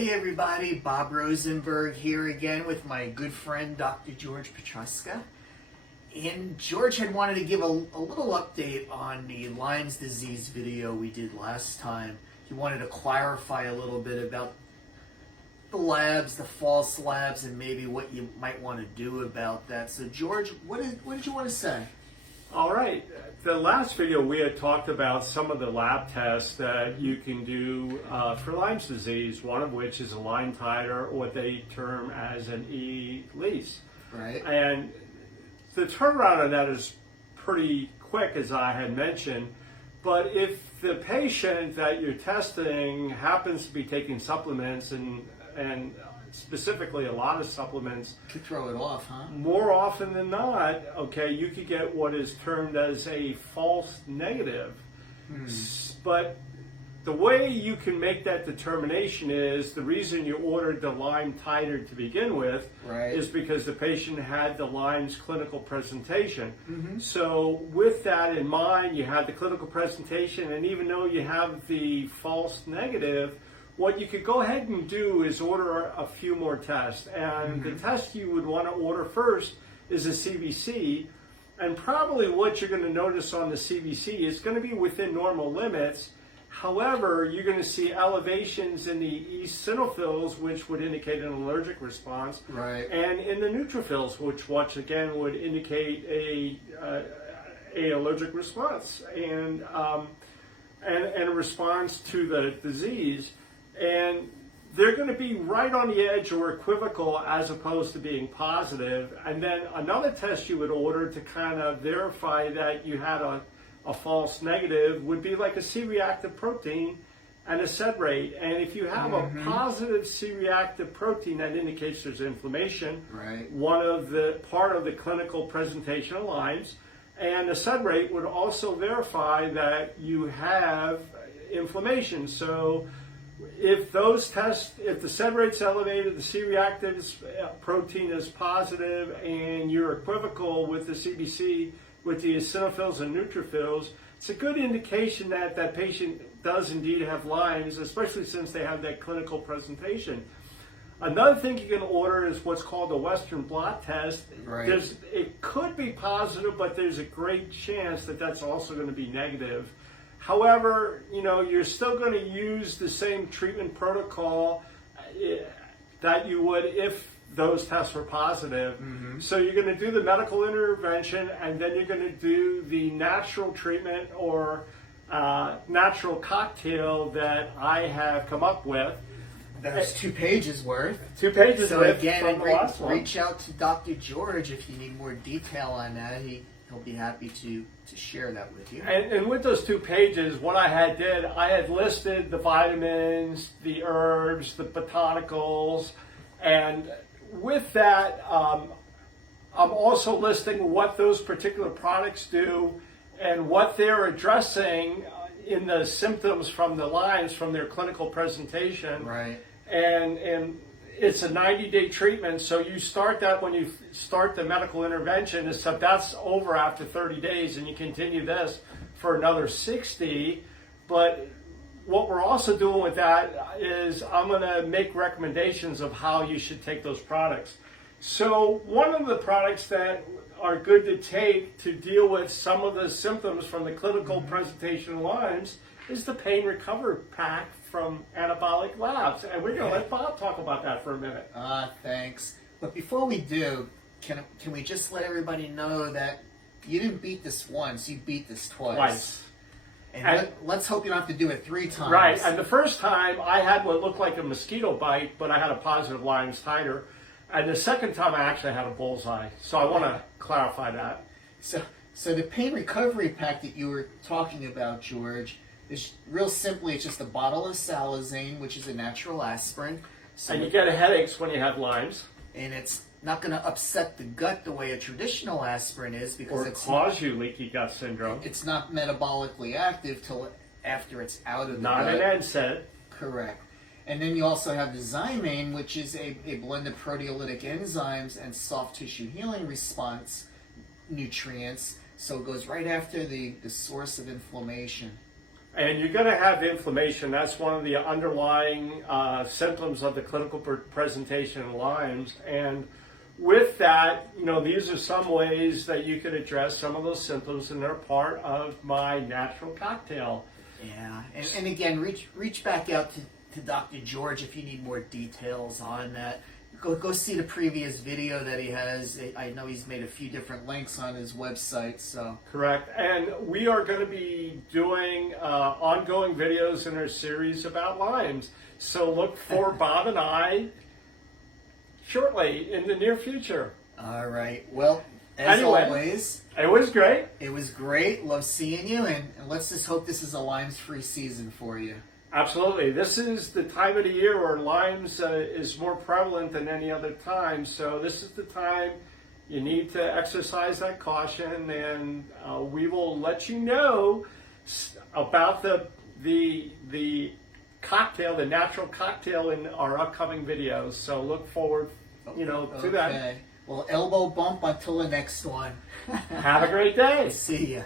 Hey everybody, Bob Rosenberg here again with my good friend Dr. George Petruska. And George had wanted to give a little update on the Lyme's disease video we did last time. He wanted to clarify a little bit about the labs, the false labs, and maybe what you might want to do about that. So George, what did you want to say? All right. The last video we had talked about some of the lab tests that you can do for Lyme's disease, one of which is a Lyme titer, or what they term as an E-Lyse. Right. And the turnaround on that is pretty quick, as I had mentioned, but if the patient that you're testing happens to be taking supplements and specifically a lot of supplements, Could throw it off, huh? more often than not, okay, you could get what is termed as a false negative. But the way you can make that determination is the reason you ordered the Lyme titer to begin with is because the patient had the Lyme's clinical presentation. So with that in mind, you had the clinical presentation, and even though you have the false negative, what you could go ahead and do is order a few more tests. And the test you would want to order first is a CBC. And probably what you're going to notice on the CBC is going to be within normal limits. However, you're going to see elevations in the eosinophils, which would indicate an allergic response. And in the neutrophils, which once again would indicate a allergic response and a response to the disease. And they're going to be right on the edge or equivocal as opposed to being positive. And then another test you would order to kind of verify that you had a false negative would be like a C-reactive protein and a sed rate. And if you have a positive C-reactive protein, that indicates there's inflammation. One of the part of the clinical presentation of Lyme's. And the sed rate would also verify that you have inflammation. So if those tests, if the sed rate's elevated, the C-reactive protein is positive, and you're equivocal with the CBC, with the eosinophils and neutrophils, it's a good indication that that patient does indeed have Lyme's, especially since they have that clinical presentation. Another thing you can order is what's called a Western blot test. It could be positive, but there's a great chance that that's also going to be negative. However, you know, you're still going to use the same treatment protocol that you would if those tests were positive. So you're going to do the medical intervention, and then you're going to do the natural treatment or natural cocktail that I have come up with. That's 2 pages worth. 2 pages so worth. Again, reach out to Dr. George if you need more detail on that. He'll be happy to share that with you. And with those 2 pages, what I had listed the vitamins, the herbs, the botanicals, and with that, I'm also listing what those particular products do and what they're addressing in the symptoms from the Lyme's from their clinical presentation. And it's a 90-day treatment, so you start that when you start the medical intervention, except that's over after 30 days, and you continue this for another 60. But what we're also doing with that is I'm going to make recommendations of how you should take those products. So one of the products that are good to take to deal with some of the symptoms from the clinical presentation of Lyme's is the Pain Recovery Pack from Anabolic Labs. And we're going to let Bob talk about that for a minute. Thanks. But before we do, can we just let everybody know that you didn't beat this once, you beat this twice. And let's hope you don't have to do it 3 times. And the first time I had what looked like a mosquito bite, but I had a positive Lyme's titer. And the second time I actually had a bullseye. So I want to clarify that. So the Pain Recovery Pack that you were talking about, George, is real simply, it's just a bottle of Salazane, which is a natural aspirin. So and you get headaches when you have Lyme's. And it's not going to upset the gut the way a traditional aspirin is, because it's cause you leaky gut syndrome. It's not metabolically active till after it's out of the gut. Not an NSAID. Correct. And then you also have the Zymane, which is a blend of proteolytic enzymes and soft tissue healing response nutrients. So it goes right after the source of inflammation. And you're going to have inflammation. That's one of the underlying symptoms of the clinical presentation of Lyme's. And with that, these are some ways that you could address some of those symptoms, and they're part of my natural cocktail. Yeah, and again, reach back out to Dr. George if you need more details on that. Go see the previous video that he has. I know he's made a few different links on his website. So correct, and we are going to be doing ongoing videos in our series about Lyme's. So look for Bob and I shortly in the near future. All right. Well, as always, it was great. It was great. Love seeing you, and let's just hope this is a Lymes-free season for you. Absolutely. This is the time of the year where Lyme's is more prevalent than any other time. So this is the time you need to exercise that caution, and we will let you know about the cocktail, the natural cocktail, in our upcoming videos. So look forward, to that. Well, elbow bump until the next one. Have a great day. See ya.